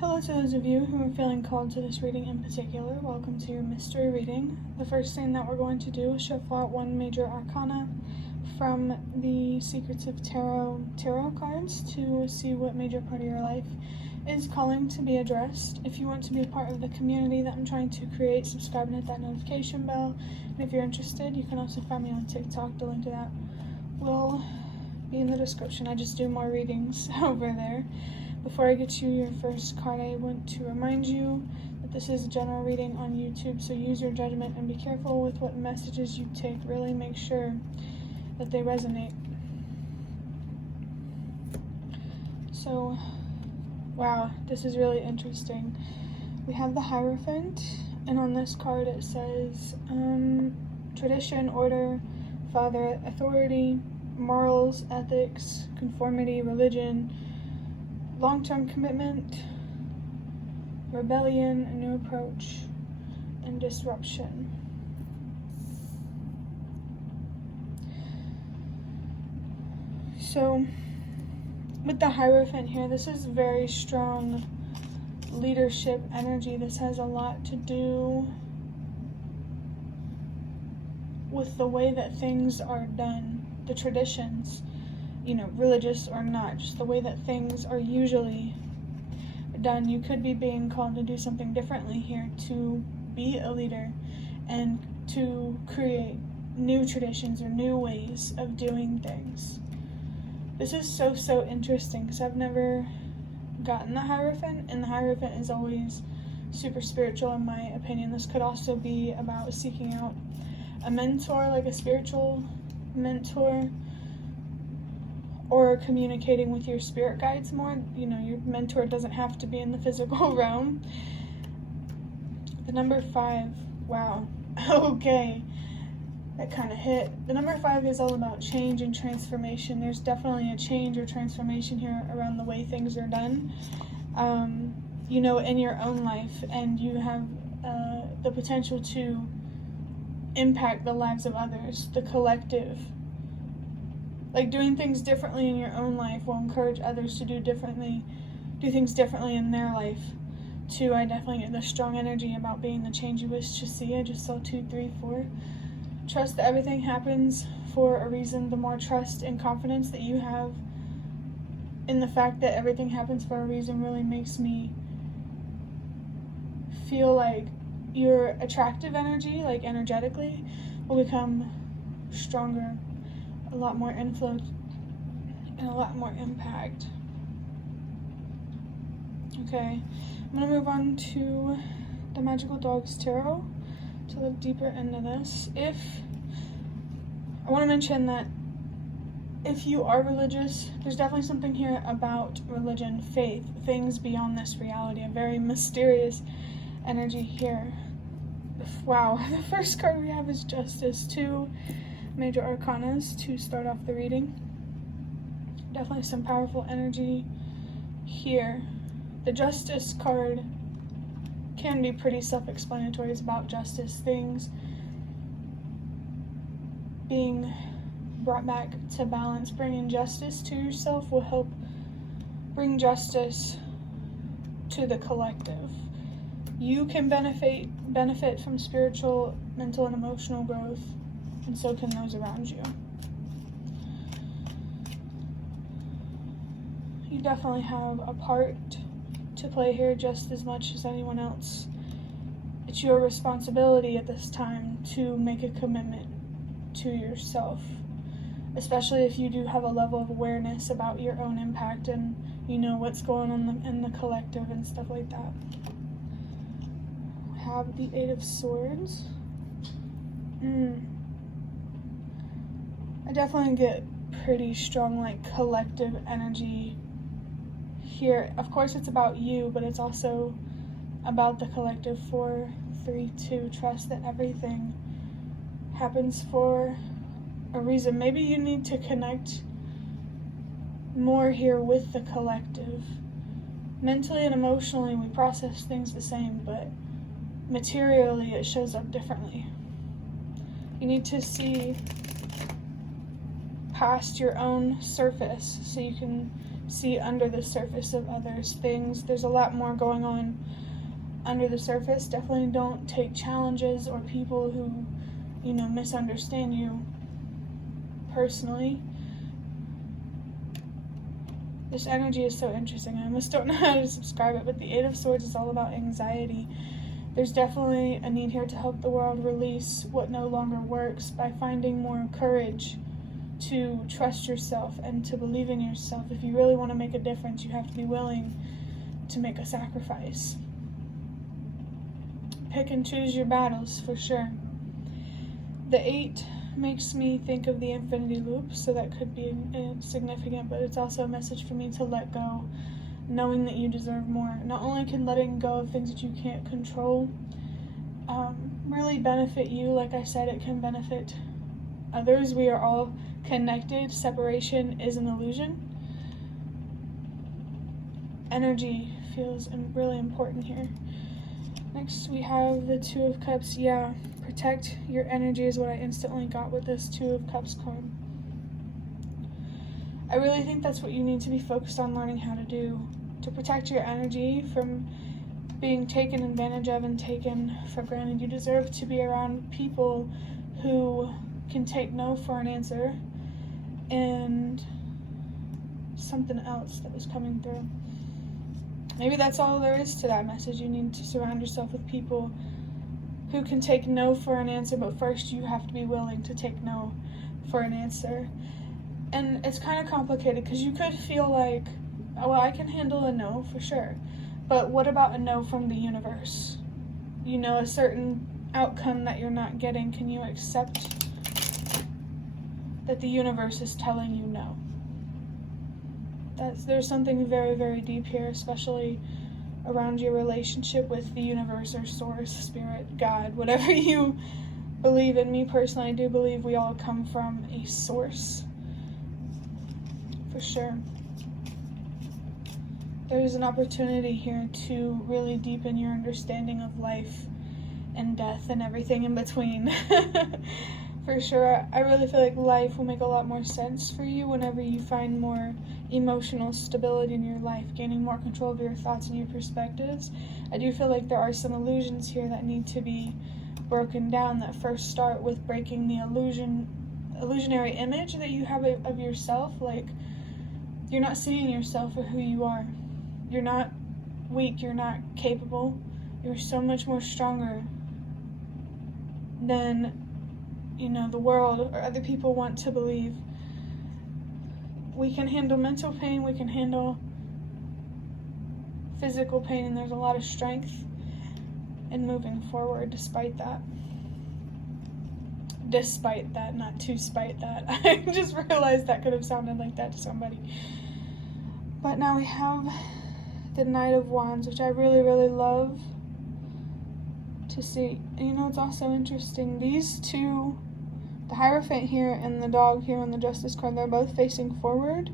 Hello to those of you who are feeling called to this reading in particular. Welcome to your mystery reading. The first thing that we're going to do is shuffle out one major arcana from the Secrets of Tarot cards to see what major part of your life is calling to be addressed. If you want to be a part of the community that I'm trying to create, subscribe and hit that notification bell. And if you're interested, you can also find me on TikTok. The link to that will be in the description. I just do more readings over there. Before I get you your first card, I want to remind you that this is a general reading on YouTube, so use your judgment and be careful with what messages you take. Really make sure that they resonate. So, wow, this is really interesting. We have the Hierophant, and on this card it says tradition, order, father, authority, morals, ethics, conformity, religion, long-term commitment, rebellion, a new approach, and disruption. So, with the Hierophant here, this is very strong leadership energy. This has a lot to do with the way that things are done, the traditions, religious or not, just the way that things are usually done. You could be being called to do something differently here, to be a leader and to create new traditions or new ways of doing things. This is so interesting because I've never gotten the Hierophant, and the Hierophant is always super spiritual in my opinion. This could also be about seeking out a mentor, like a spiritual mentor, or communicating with your spirit guides more. Your mentor doesn't have to be in the physical realm. The number 5, wow, okay, that kind of hit. The number 5 is all about change and transformation. There's definitely a change or transformation here around the way things are done, in your own life, and you have the potential to impact the lives of others, the collective. Like, doing things differently in your own life will encourage others to do things differently in their life too. I definitely get the strong energy about being the change you wish to see. I just saw 2, 3, 4. Trust that everything happens for a reason. The more trust and confidence that you have in the fact that everything happens for a reason really makes me feel like your attractive energy, like energetically, will become stronger, a lot more influence, and a lot more impact. Okay, I'm going to move on to the Magical Dogs Tarot to look deeper into this. I want to mention that if you are religious, there's definitely something here about religion, faith, things beyond this reality, a very mysterious energy here. Wow, the first card we have is Justice. 2 major arcanas to start off the reading. Definitely some powerful energy here. The Justice card can be pretty self-explanatory. It's about justice, things being brought back to balance. Bringing justice to yourself will help bring justice to the collective. You can benefit from spiritual, mental, and emotional growth, and so can those around you. You definitely have a part to play here just as much as anyone else. It's your responsibility at this time to make a commitment to yourself, especially if you do have a level of awareness about your own impact and what's going on in the collective and stuff like that. We have the 8 of Swords. I definitely get pretty strong, collective energy here. Of course, it's about you, but it's also about the collective. 4, 3, 2. Trust that everything happens for a reason. Maybe you need to connect more here with the collective. Mentally and emotionally, we process things the same, but materially, it shows up differently. You need to see past your own surface so you can see under the surface of others' things. There's a lot more going on under the surface. Definitely don't take challenges or people who, misunderstand you personally. This energy is so interesting. I almost don't know how to describe it, but the Eight of Swords is all about anxiety. There's definitely a need here to help the world release what no longer works by finding more courage to trust yourself and to believe in yourself. If you really want to make a difference, you have to be willing to make a sacrifice. Pick and choose your battles, for sure. The 8 makes me think of the infinity loop, so that could be significant, but it's also a message for me to let go, knowing that you deserve more. Not only can letting go of things that you can't control really benefit you, like I said, it can benefit others. We are all connected. Separation is an illusion. Energy feels really important here. Next we have the Two of Cups. Yeah, protect your energy is what I instantly got with this Two of Cups card. I really think that's what you need to be focused on learning how to do, to protect your energy from being taken advantage of and taken for granted. You deserve to be around people who can take no for an answer. And something else that was coming through. Maybe that's all there is to that message. You need to surround yourself with people who can take no for an answer, but first you have to be willing to take no for an answer. And it's kind of complicated because you could feel like, oh, well, I can handle a no for sure. But what about a no from the universe? A certain outcome that you're not getting. Can you accept that the universe is telling you no? There's something very, very deep here, especially around your relationship with the universe or source, spirit, God, whatever you believe in. Me personally, I do believe we all come from a source, for sure. There's an opportunity here to really deepen your understanding of life and death and everything in between. For sure, I really feel like life will make a lot more sense for you whenever you find more emotional stability in your life, gaining more control of your thoughts and your perspectives. I do feel like there are some illusions here that need to be broken down that first start with breaking the illusionary image that you have of yourself. Like, you're not seeing yourself for who you are. You're not weak, you're not capable. You're so much more stronger than the world or other people want to believe. We can handle mental pain, we can handle physical pain, and there's a lot of strength in moving forward despite that. Despite that, not to spite that. I just realized that could have sounded like that to somebody. But now we have the Knight of Wands, which I really, really love to see. And it's also interesting. These two, the Hierophant here and the dog here on the Justice card, they're both facing forward.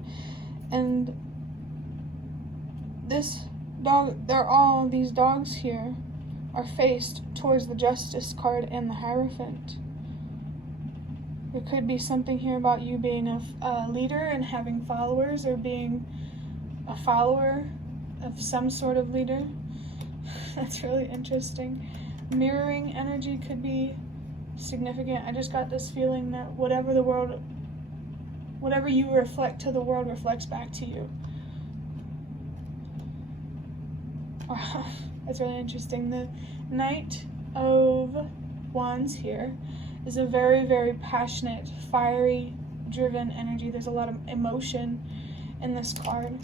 And this dog, these dogs here are faced towards the Justice card and the Hierophant. There could be something here about you being a leader and having followers, or being a follower of some sort of leader. That's really interesting. Mirroring energy could be significant. I just got this feeling that whatever you reflect to the world reflects back to you. Wow, that's really interesting. The Knight of Wands here is a very, very passionate, fiery, driven energy. There's a lot of emotion in this card.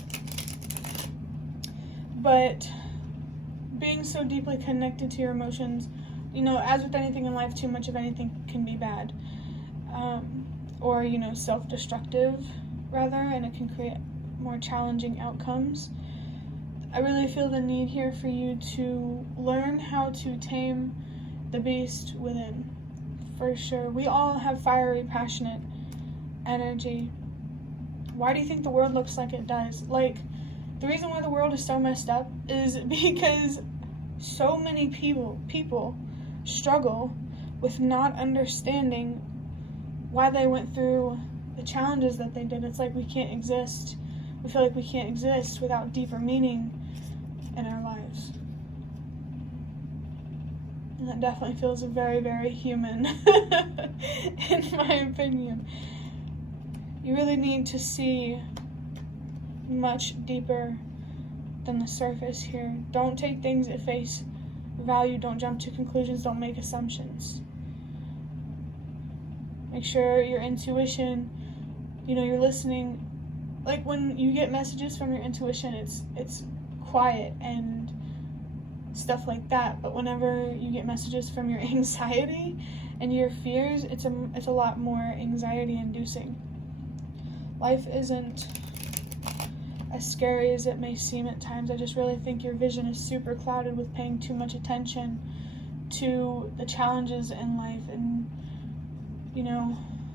But being so deeply connected to your emotions, as with anything in life, too much of anything can be bad. Or, self-destructive, rather, and it can create more challenging outcomes. I really feel the need here for you to learn how to tame the beast within. For sure. We all have fiery, passionate energy. Why do you think the world looks like it does? Like, the reason why the world is so messed up is because so many people struggle with not understanding why they went through the challenges that they did. It's like we can't exist we feel like we can't exist without deeper meaning in our lives. And that definitely feels very, very human, in my opinion. You really need to see much deeper than the surface here. Don't take things at face value. Don't jump to conclusions. Don't make assumptions. Make sure your intuition, you're listening. Like when you get messages from your intuition, it's quiet and stuff like that. But whenever you get messages from your anxiety and your fears, it's a lot more anxiety inducing. Life isn't as scary as it may seem at times. I just really think your vision is super clouded with paying too much attention to the challenges in life. And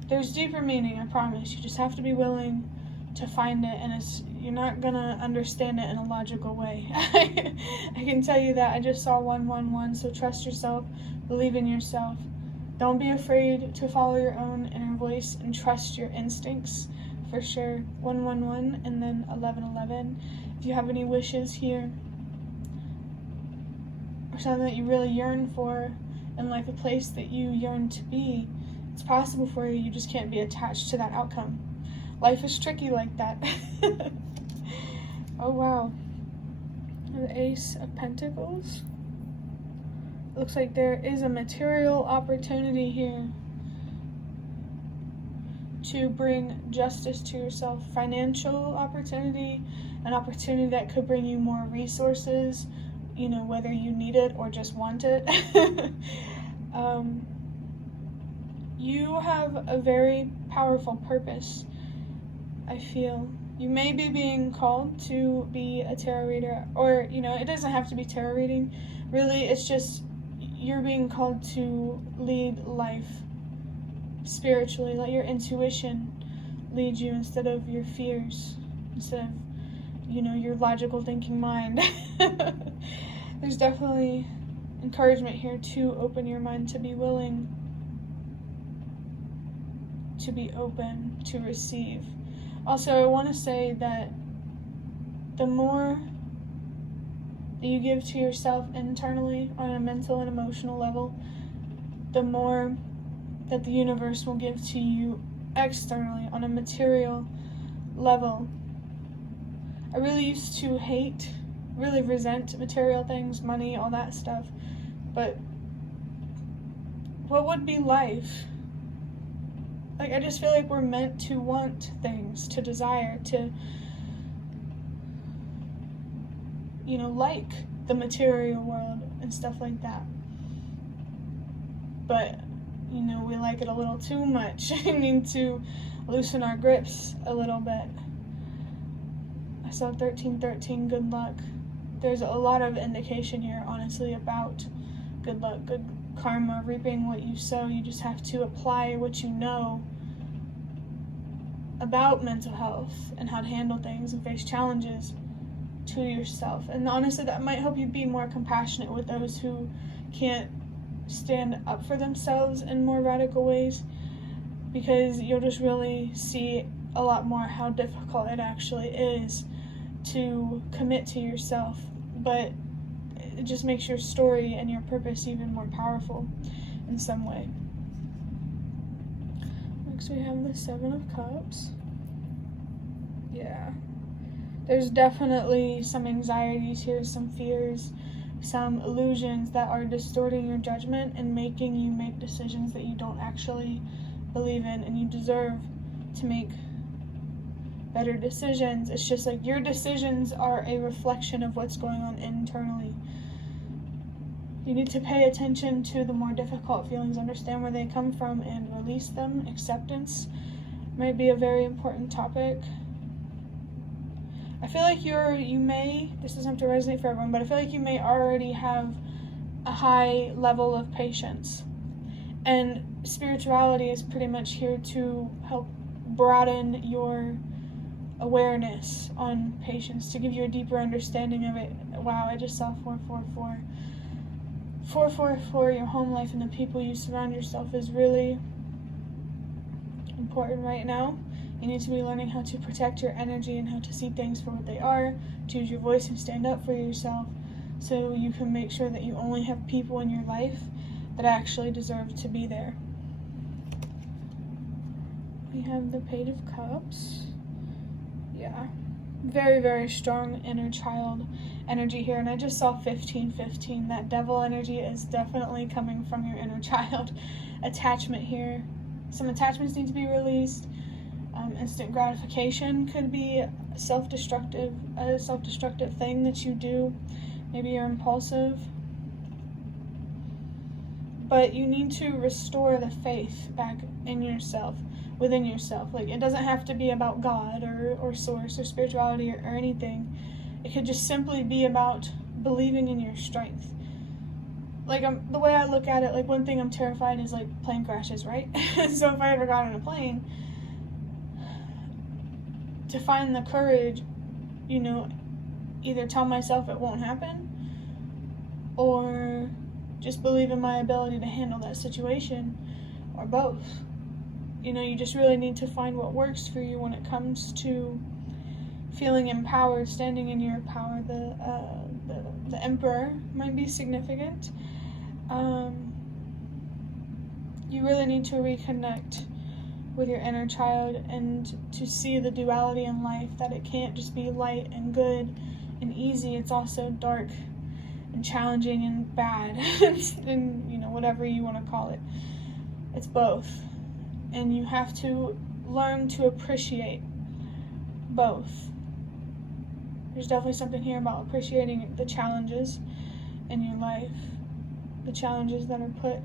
there's deeper meaning, I promise. You just have to be willing to find it, and you're not gonna understand it in a logical way. I can tell you that. I just saw 111, so trust yourself, believe in yourself. Don't be afraid to follow your own inner voice and trust your instincts, for sure. 111 and then 1111. If you have any wishes here, or something that you really yearn for, and like a place that you yearn to be, it's possible for you. You just can't be attached to that outcome. Life is tricky like that. Oh wow. The Ace of Pentacles. Looks like there is a material opportunity here to bring justice to yourself. Financial opportunity, an opportunity that could bring you more resources, whether you need it or just want it. You have a very powerful purpose, I feel. You may be being called to be a tarot reader, or, it doesn't have to be tarot reading. Really, it's just you're being called to lead life spiritually. Let your intuition lead you instead of your fears, instead of, your logical thinking mind. There's definitely encouragement here to open your mind, to be willing, to be open, to receive. Also, I want to say that the more that you give to yourself internally on a mental and emotional level, the more that the universe will give to you externally on a material level. I really used to really resent material things, money, all that stuff. But what would be life? Like, I just feel like we're meant to want things, to desire, to, like the material world and stuff like that. But, we like it a little too much. We need to loosen our grips a little bit. I saw 1313, good luck. There's a lot of indication here, honestly, about good luck, good karma, reaping what you sow. You just have to apply what you know about mental health and how to handle things and face challenges to yourself. And honestly, that might help you be more compassionate with those who can't stand up for themselves in more radical ways, because you'll just really see a lot more how difficult it actually is to commit to yourself. But it just makes your story and your purpose even more powerful in some way. Next we have the Seven of Cups. Yeah. There's definitely some anxieties here, some fears, some illusions that are distorting your judgment and making you make decisions that you don't actually believe in, and you deserve to make better decisions. It's just like your decisions are a reflection of what's going on internally. You need to pay attention to the more difficult feelings, understand where they come from, and release them. Acceptance might be a very important topic. I feel like this doesn't have to resonate for everyone, but I feel like you may already have a high level of patience. And spirituality is pretty much here to help broaden your awareness on patience, to give you a deeper understanding of it. Wow, I just saw 444. 444, your home life and the people you surround yourself is really important right now. You need to be learning how to protect your energy and how to see things for what they are, to use your voice and stand up for yourself, so you can make sure that you only have people in your life that actually deserve to be there. We have the Page of Cups. Yeah. Very, very strong inner child energy here. And I just saw 1515. That devil energy is definitely coming from your inner child. Attachment here. Some attachments need to be released. Instant gratification could be a self-destructive thing that you do. Maybe you're impulsive. But you need to restore the faith back in yourself, within yourself. Like, it doesn't have to be about God or source or spirituality or anything. It could just simply be about believing in your strength. Like, the way I look at it, like, one thing I'm terrified is, like, plane crashes, right? So if I ever got on a plane, to find the courage, you know, either tell myself it won't happen or just believe in my ability to handle that situation, or both. You know, you just really need to find what works for you when it comes to feeling empowered, standing in your power. The Emperor might be significant. You really need to reconnect with your inner child and to see the duality in life, that it can't just be light and good and easy. It's also dark and challenging and bad and, you know, whatever you want to call it. It's both. And you have to learn to appreciate both. There's definitely something here about appreciating the challenges in your life, the challenges that are put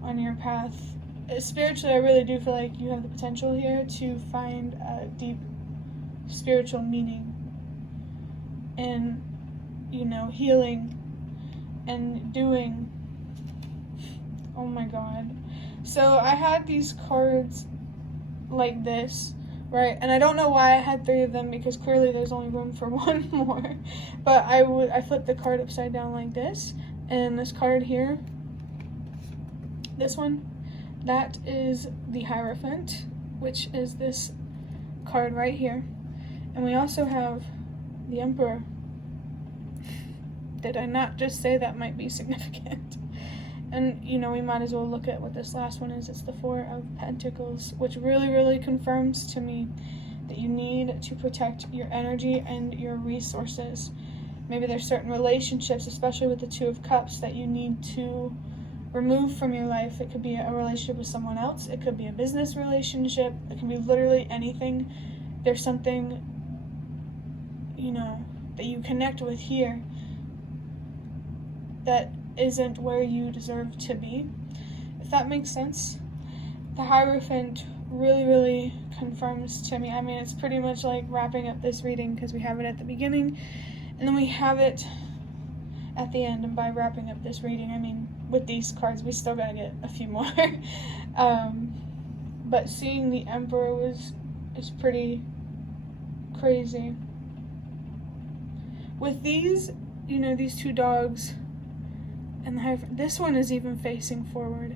on your path. Spiritually, I really do feel like you have the potential here to find a deep spiritual meaning in, you know, healing and doing. Oh my God. So I had these cards like this, right? And I don't know why I had 3 of them, because clearly there's only room for one more. But I flipped the card upside down like this, and this card here, this one, that is the Hierophant, which is this card right here. And we also have the Emperor. Did I not just say that might be significant? And, you know, we might as well look at what this last one is. It's the Four of Pentacles, which really, really confirms to me that you need to protect your energy and your resources. Maybe there's certain relationships, especially with the Two of Cups, that you need to remove from your life. It could be a relationship with someone else. It could be a business relationship. It can be literally anything. There's something, you know, that you connect with here that isn't where you deserve to be, if that makes sense. The Hierophant really, really confirms to me. I mean, it's pretty much like wrapping up this reading, because we have it at the beginning and then we have it at the end. And by wrapping up this reading, I mean with these cards we still gotta get a few more. But seeing the Emperor is pretty crazy. With these, you know, these 2 dogs, and this one is even facing forward.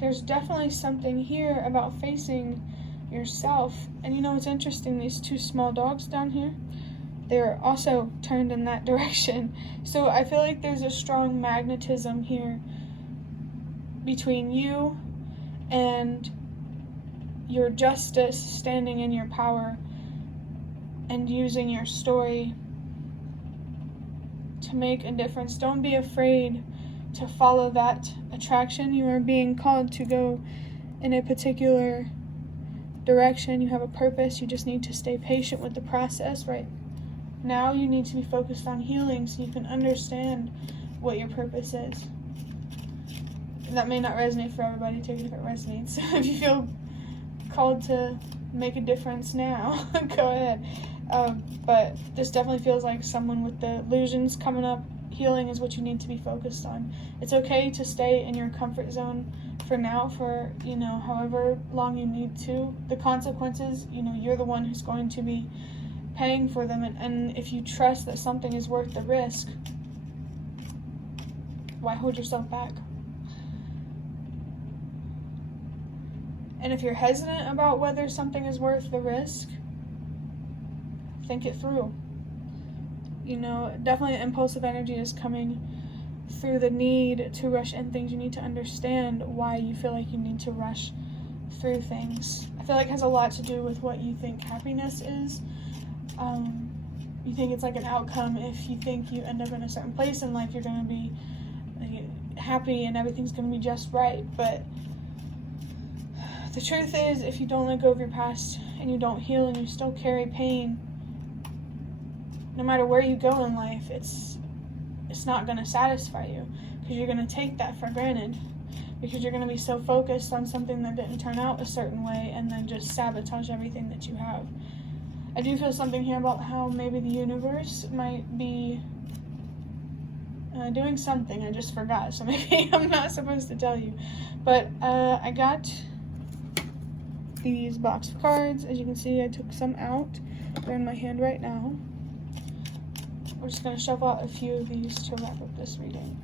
There's definitely something here about facing yourself. And you know, it's interesting, these 2 small dogs down here, they're also turned in that direction. So I feel like there's a strong magnetism here between you and your justice, standing in your power and using your story to make a difference. Don't be afraid to follow that attraction. You are being called to go in a particular direction. You have a purpose. You just need to stay patient with the process. Right now you need to be focused on healing so you can understand what your purpose is. That may not resonate for everybody. Take it if it resonates. If you feel called to make a difference now, go ahead. But this definitely feels like someone with the illusions coming up. Healing is what you need to be focused on. It's okay to stay in your comfort zone for now, for, you know, however long you need to. The consequences, you know, you're the one who's going to be paying for them. And if you trust that something is worth the risk, why hold yourself back? And if you're hesitant about whether something is worth the risk, think it through. Definitely impulsive energy is coming through the need to rush in things. You need to understand why you feel like you need to rush through things. I feel like it has a lot to do with what you think happiness is. You think it's like an outcome. If you think you end up in a certain place in life, you're going to be happy and everything's going to be just right. But the truth is, if you don't let go of your past and you don't heal and you still carry pain, no matter where you go in life, it's not going to satisfy you, because you're going to take that for granted, because you're going to be so focused on something that didn't turn out a certain way and then just sabotage everything that you have. I do feel something here about how maybe the universe might be doing something. I just forgot, so maybe I'm not supposed to tell you. But I got these box of cards. As you can see, I took some out. They're in my hand right now. We're just going to shuffle out a few of these to wrap up this reading.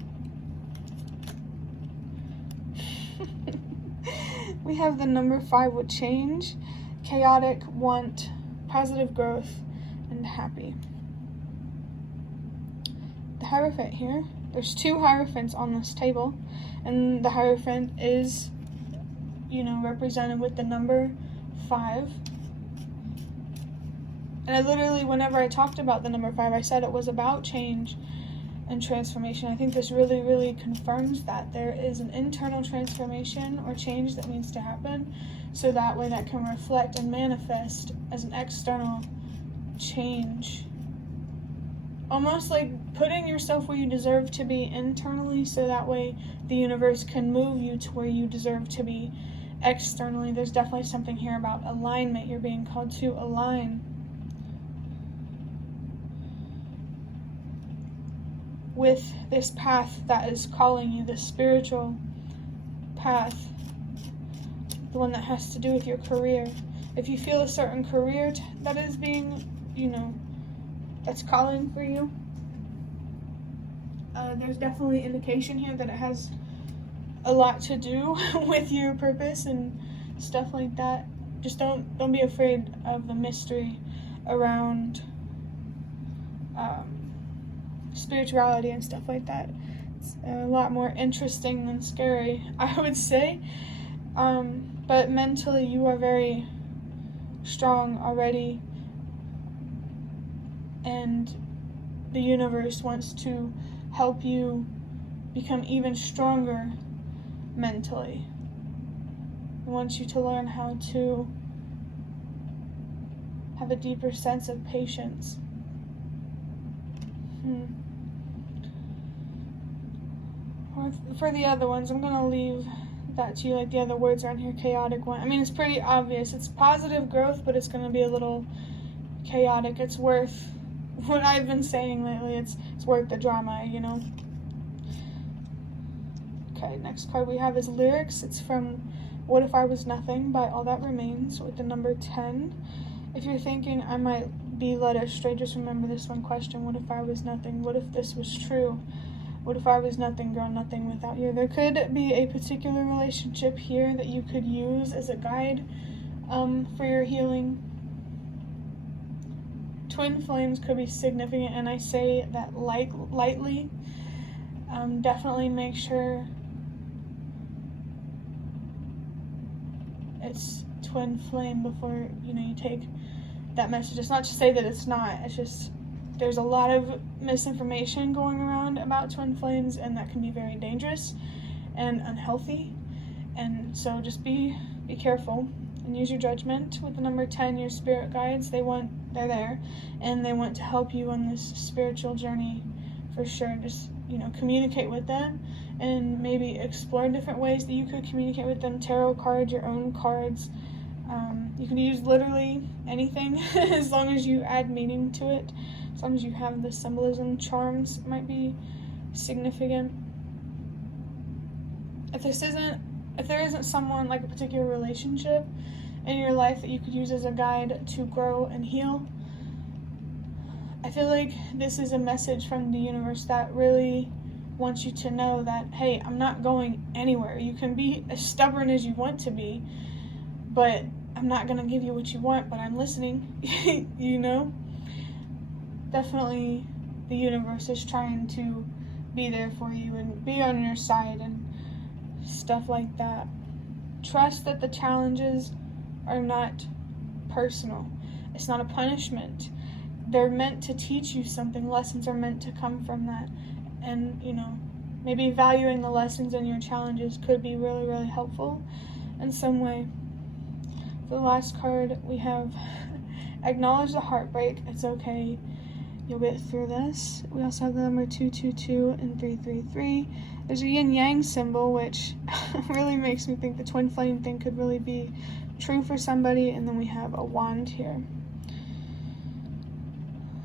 We have the number 5 with change, chaotic, want, positive growth, and happy. The Hierophant here. There's 2 Hierophants on this table, and the Hierophant is, represented with the number 5. And I literally, whenever I talked about the number 5, I said it was about change and transformation. I think this really, really confirms that there is an internal transformation or change that needs to happen, so that way that can reflect and manifest as an external change. Almost like putting yourself where you deserve to be internally, so that way the universe can move you to where you deserve to be externally. There's definitely something here about alignment. You're being called to align with this path that is calling you, this spiritual path, the one that has to do with your career. If you feel a certain career that is being, that's calling for you, there's definitely indication here that it has a lot to do with your purpose and stuff like that. Just don't be afraid of the mystery around spirituality and stuff like that. It's a lot more interesting than scary, I would say. But mentally, you are very strong already, and the universe wants to help you become even stronger mentally. It wants you to learn how to have a deeper sense of patience. For the other ones, I'm going to leave that to you, like the other words around here. Chaotic one. I mean, it's pretty obvious. It's positive growth, but it's going to be a little chaotic. It's worth what I've been saying lately. It's worth the drama, Okay, next card we have is lyrics. It's from What If I Was Nothing by All That Remains with the number 10. If you're thinking I might be led astray, just remember this one question. What if I was nothing? What if this was true? What if I was nothing, girl, nothing without you? There could be a particular relationship here that you could use as a guide for your healing. Twin flames could be significant, and I say that lightly. Definitely make sure it's twin flame before you take that message. It's not to say that it's not. It's just there's a lot of misinformation going around about twin flames, and that can be very dangerous and unhealthy. And so just be careful and use your judgment. With the number 10, your spirit guides, they're there, and they want to help you on this spiritual journey for sure. Just communicate with them, and maybe explore different ways that you could communicate with them. Tarot cards, your own cards. You can use literally anything as long as you add meaning to it. As long as you have the symbolism. Charms might be significant. If there isn't someone, like a particular relationship in your life that you could use as a guide to grow and heal, I feel like this is a message from the universe that really wants you to know that, hey, I'm not going anywhere. You can be as stubborn as you want to be, but I'm not going to give you what you want, but I'm listening, you know? Definitely the universe is trying to be there for you and be on your side and stuff like that. Trust that the challenges are not personal. It's not a punishment. They're meant to teach you something. Lessons are meant to come from that. And, you know, maybe valuing the lessons in your challenges could be really, really helpful in some way. For the last card, we have acknowledge the heartbreak. It's okay. You'll get through this. We also have the number 222 and 333. There's a yin-yang symbol, which really makes me think the twin flame thing could really be true for somebody. And then we have a wand here.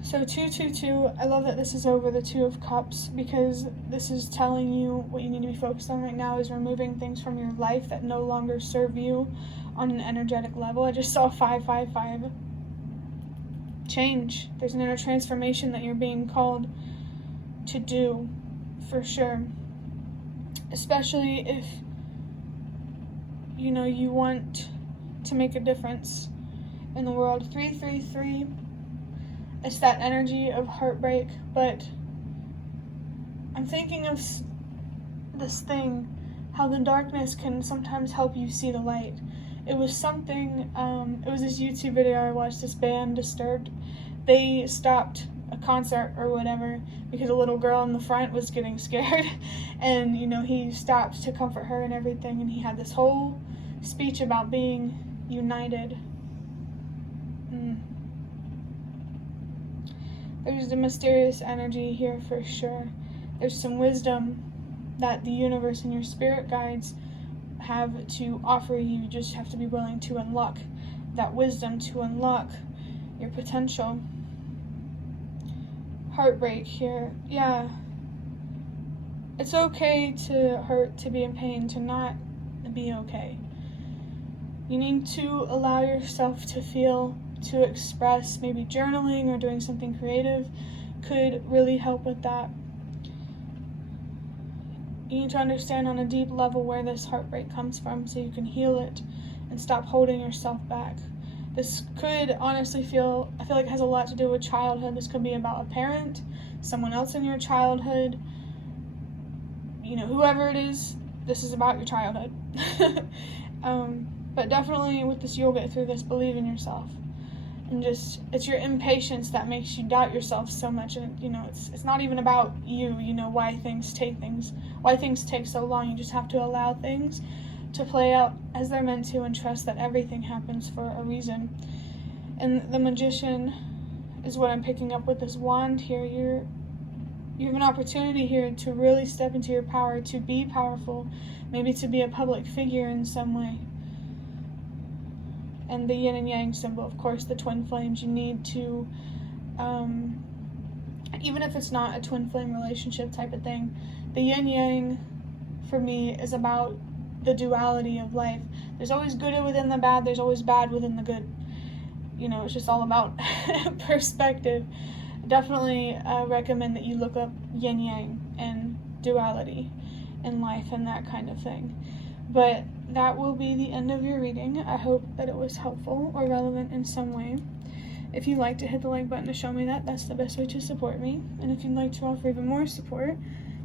So 222, I love that this is over the Two of Cups, because this is telling you what you need to be focused on right now is removing things from your life that no longer serve you on an energetic level. I just saw 555. Change. There's an inner transformation that you're being called to do, for sure. Especially if, you know, you want to make a difference in the world. 333. It's that energy of heartbreak, but I'm thinking of this thing, how the darkness can sometimes help you see the light. It was something, it was this YouTube video I watched, this band, Disturbed. They stopped a concert or whatever because a little girl in the front was getting scared, and, you know, he stopped to comfort her and everything, and he had this whole speech about being united. There's a mysterious energy here for sure. There's some wisdom that the universe and your spirit guides have to offer you. You just have to be willing to unlock that wisdom, to unlock your potential. Heartbreak here. Yeah. It's okay to hurt, to be in pain, to not be okay. You need to allow yourself to feel, to express. Maybe journaling or doing something creative could really help with that. You need to understand on a deep level where this heartbreak comes from so you can heal it and stop holding yourself back. This could honestly I feel like it has a lot to do with childhood. This could be about a parent, someone else in your childhood, you know, whoever it is, this is about your childhood. But definitely with this, you'll get through this. Believe in yourself. And just, it's your impatience that makes you doubt yourself so much. And, you know, it's not even about you, you know, why things take so long. You just have to allow things to play out as they're meant to and trust that everything happens for a reason. And the Magician is what I'm picking up with this wand here. You have an opportunity here to really step into your power, to be powerful, maybe to be a public figure in some way. And the yin and yang symbol, of course, the twin flames. You need to, even if it's not a twin flame relationship type of thing, the yin yang for me is about the duality of life. There's always good within the bad, there's always bad within the good. You know, it's just all about perspective. Definitely recommend that you look up yin yang and duality in life and that kind of thing. But that will be the end of your reading. I hope that it was helpful or relevant in some way. If you'd like to hit the like button to show me that, that's the best way to support me. And if you'd like to offer even more support,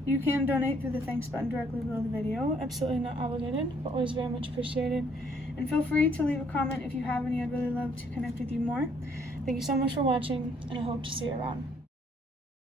you can donate through the thanks button directly below the video. Absolutely not obligated, but always very much appreciated. And feel free to leave a comment if you have any. I'd really love to connect with you more. Thank you so much for watching, and I hope to see you around.